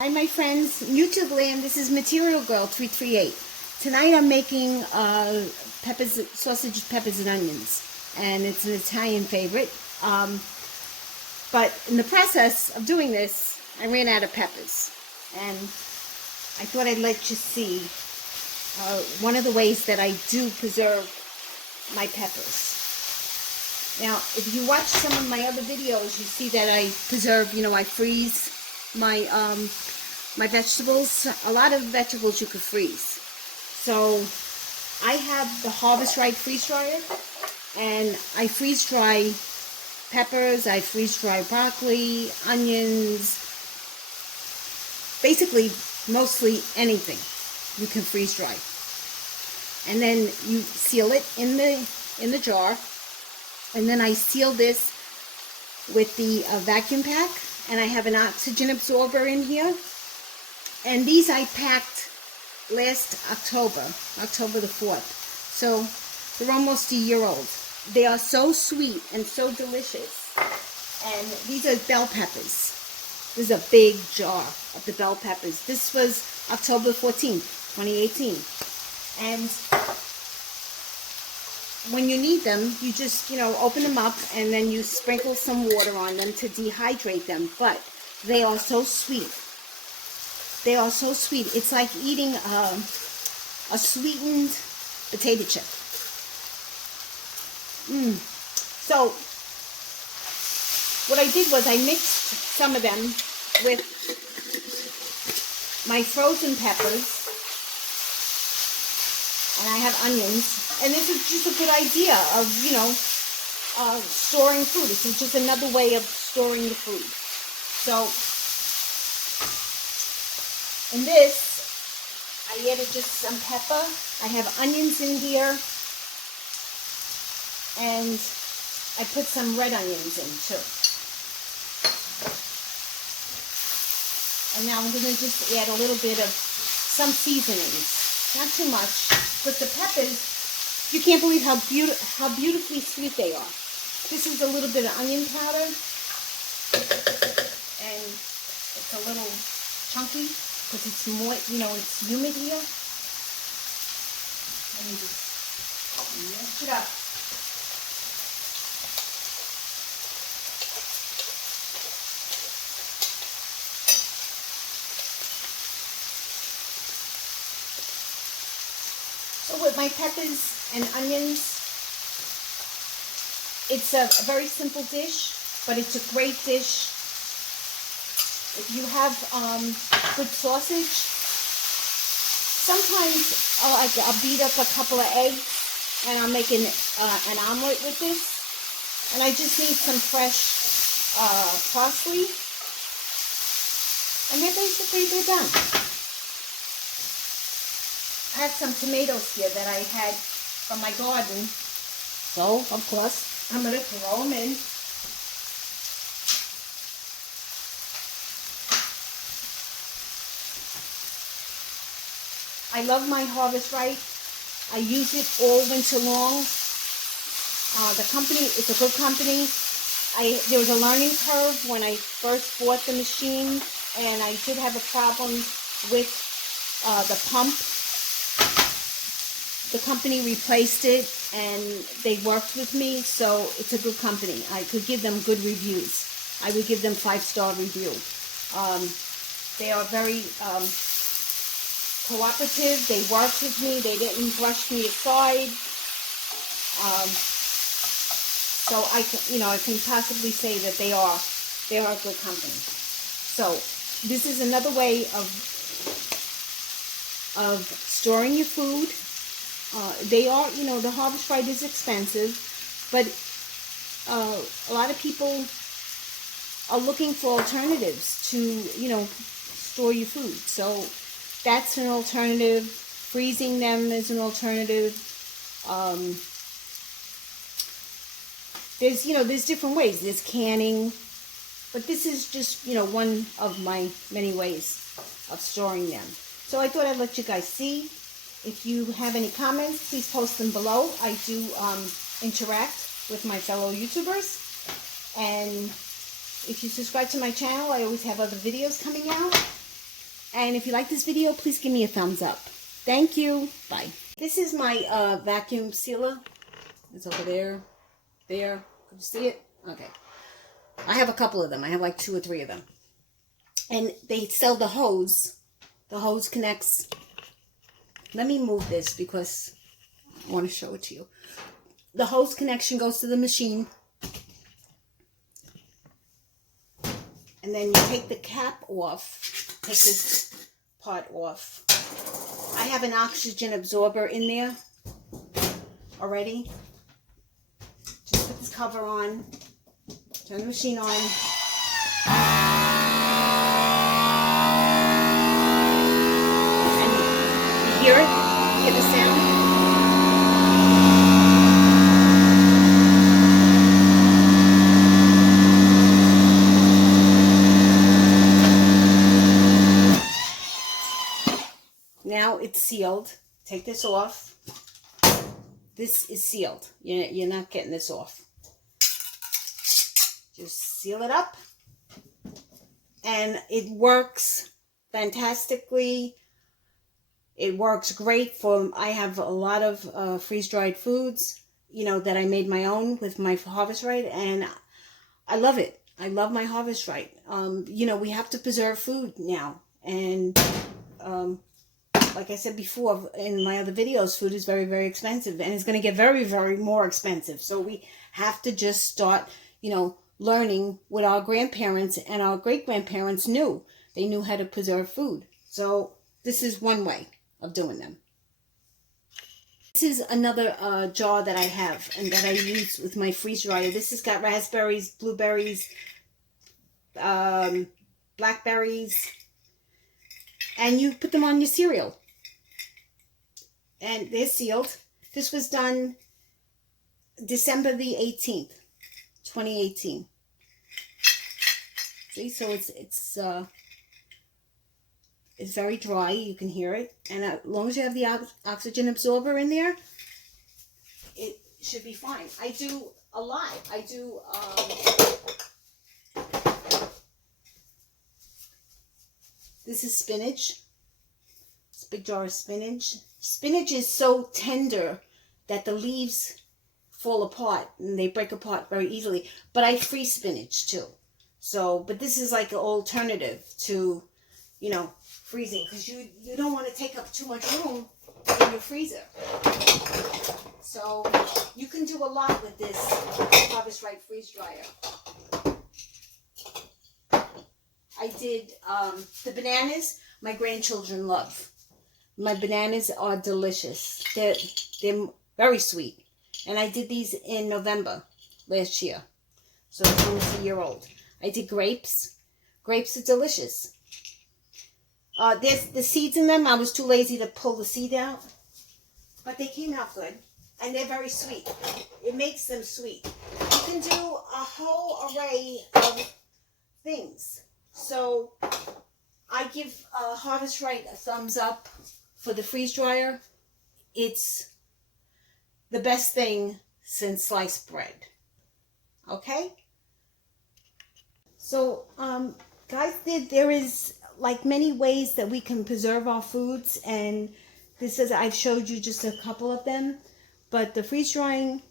Hi my friends, new to the land, this is Material Girl 338. Tonight I'm making sausage, peppers, and onions, and it's an Italian favorite. But in the process of doing this, I ran out of peppers, and I thought I'd let you see one of the ways that I do preserve my peppers. Now, if you watch some of my other videos, you see that I preserve, I freeze my my vegetables. A lot of vegetables you could freeze. So I have the Harvest Right freeze dryer, and I freeze dry peppers, I freeze dry broccoli, onions, basically mostly anything you can freeze dry. And then you seal it in the jar, and then I seal this with the vacuum pack. And I have an oxygen absorber in here. And these I packed last October the 4th. So they're almost a year old. They are so sweet and so delicious. And these are bell peppers. This is a big jar of the bell peppers. This was October 14th, 2018. And when you need them, you just, open them up and then you sprinkle some water on them to dehydrate them. But they are so sweet. They are so sweet. It's like eating a sweetened potato chip. So what I did was I mixed some of them with my frozen peppers. And I have onions. And this is just a good idea of, storing food. This is just another way of storing the food. So, in this, I added just some pepper. I have onions in here. And I put some red onions in too. And now I'm going to just add a little bit of some seasonings. Not too much, but the peppers, you can't believe how beautifully sweet they are. This is a little bit of onion powder, and it's a little chunky because it's more, it's humid here. Let me just mix it up. So with my peppers and onions, it's a very simple dish, but it's a great dish. If you have good sausage, sometimes I'll beat up a couple of eggs and I'll make an omelet with this. And I just need some fresh parsley, and they're done. I have some tomatoes here that I had from my garden. So, of course, I'm going to throw them in. I love my Harvest Right. I use it all winter long. The company is a good company. There was a learning curve when I first bought the machine, and I did have a problem with the pump. The company replaced it, and they worked with me, so it's a good company. I could give them good reviews. I would give them 5-star review. They are very cooperative. They worked with me. They didn't brush me aside. So I can possibly say that they are a good company. So this is another way of storing your food. They are, the Harvest Right is expensive, but a lot of people are looking for alternatives to, store your food. So that's an alternative. Freezing them is an alternative. There's different ways. There's canning, but this is just, one of my many ways of storing them. So I thought I'd let you guys see. If you have any comments, please post them below. I do interact with my fellow YouTubers. And if you subscribe to my channel, I always have other videos coming out. And if you like this video, please give me a thumbs up. Thank you. Bye. This is my vacuum sealer. It's over there. There. Can you see it? Okay. I have a couple of them. I have like 2 or 3 of them. And they sell the hose. The hose connects. Let me move this because I want to show it to you. The hose connection goes to the machine. And then you take the cap off. Take this part off. I have an oxygen absorber in there already. Just put this cover on. Turn the machine on. And you hear it? You hear the sound? Now it's sealed. Take this off. This is sealed. You're not getting this off. Just seal it up. And it works fantastically. It works great for, I have a lot of freeze-dried foods, you know, that I made my own with my Harvest Right. And I love it. I love my Harvest Right. You know, we have to preserve food now. And like I said before in my other videos, food is very, very expensive. And it's going to get very, very more expensive. So we have to just start, you know, learning what our grandparents and our great-grandparents knew. They knew how to preserve food. So this is one way of doing them. This is another jar that I have and that I use with my freeze dryer. This has got raspberries, blueberries, blackberries, and you put them on your cereal. And they're sealed. This was done December the 18th, 2018. See, so it's very dry. You can hear it. And as long as you have the oxygen absorber in there, it should be fine. I do a lot. I do... this is spinach. It's a big jar of spinach. Spinach is so tender that the leaves fall apart and they break apart very easily. But I freeze spinach too. So, but this is like an alternative to, you know, freezing. Because you don't want to take up too much room in your freezer. So, you can do a lot with this Harvest Right freeze dryer. I did the bananas my grandchildren love. My bananas are delicious. They're very sweet. And I did these in November last year. So it's almost a year old. I did grapes. Grapes are delicious. There's the seeds in them. I was too lazy to pull the seed out. But they came out good. And they're very sweet. It makes them sweet. You can do a whole array of things. So I give Harvest Right a thumbs up for the freeze dryer. It's the best thing since sliced bread. Okay? So, guys, there is like many ways that we can preserve our foods, and this is, I've showed you just a couple of them, but the freeze drying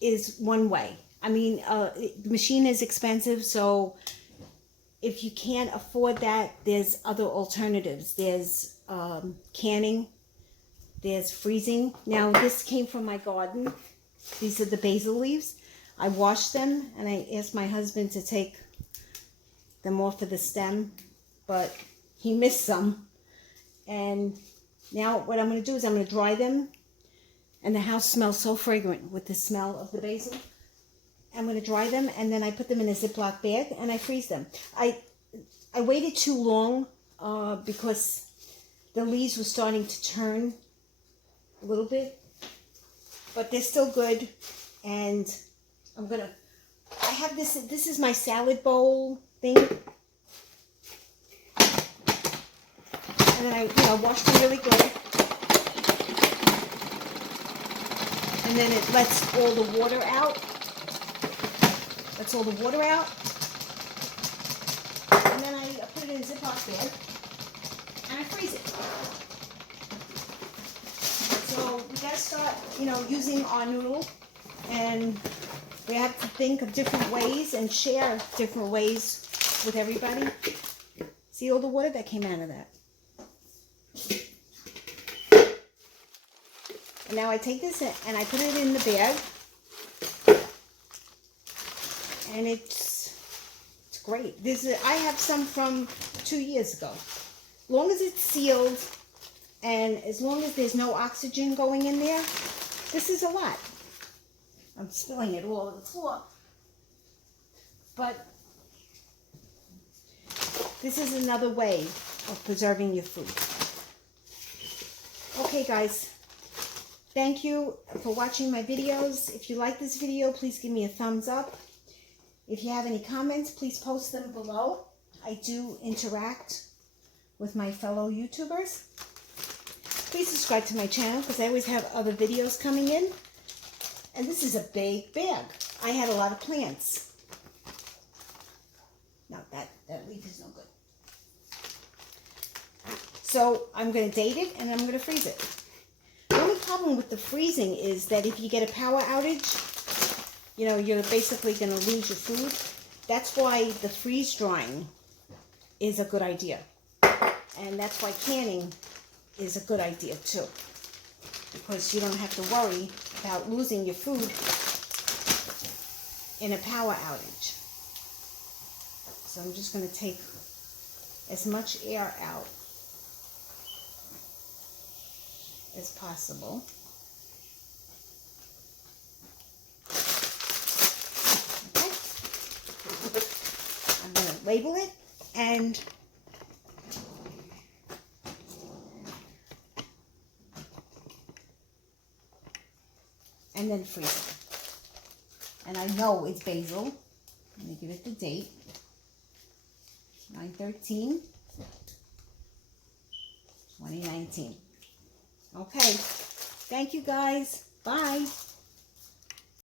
is one way. I mean, the machine is expensive, so if you can't afford that, there's other alternatives. There's canning. There's freezing. Now, this came from my garden. These are the basil leaves. I washed them, and I asked my husband to take them off of the stem, but he missed some. And now what I'm going to do is I'm going to dry them, and the house smells so fragrant with the smell of the basil. I'm going to dry them, and then I put them in a Ziploc bag, and I freeze them. I waited too long because the leaves were starting to turn a little bit, but they're still good. And I have this is my salad bowl thing. And then I wash them really good. And then it lets all the water out. Lets all the water out. And then I put it in a Ziploc bag. start, using our noodle, and we have to think of different ways and share different ways with everybody. See all the water that came out of that? And now I take this and I put it in the bag. And it's great. I have some from 2 years ago. As long as it's sealed and as long as there's no oxygen going in there, this is a lot. I'm spilling it all over the floor. But this is another way of preserving your food. Okay, guys. Thank you for watching my videos. If you like this video, please give me a thumbs up. If you have any comments, please post them below. I do interact with my fellow YouTubers. Please subscribe to my channel because I always have other videos coming in. And this is a big bag. I had a lot of plants. No, that leaf is no good. So I'm going to date it and I'm going to freeze it. The only problem with the freezing is that if you get a power outage, you're basically going to lose your food. That's why the freeze drying is a good idea. And that's why canning is a good idea too. Because you don't have to worry about losing your food in a power outage. So I'm just going to take as much air out as possible. Okay. I'm going to label it and then freeze it. And I know it's basil. Let me give it the date. 9/13/2019. Okay. Thank you, guys. Bye.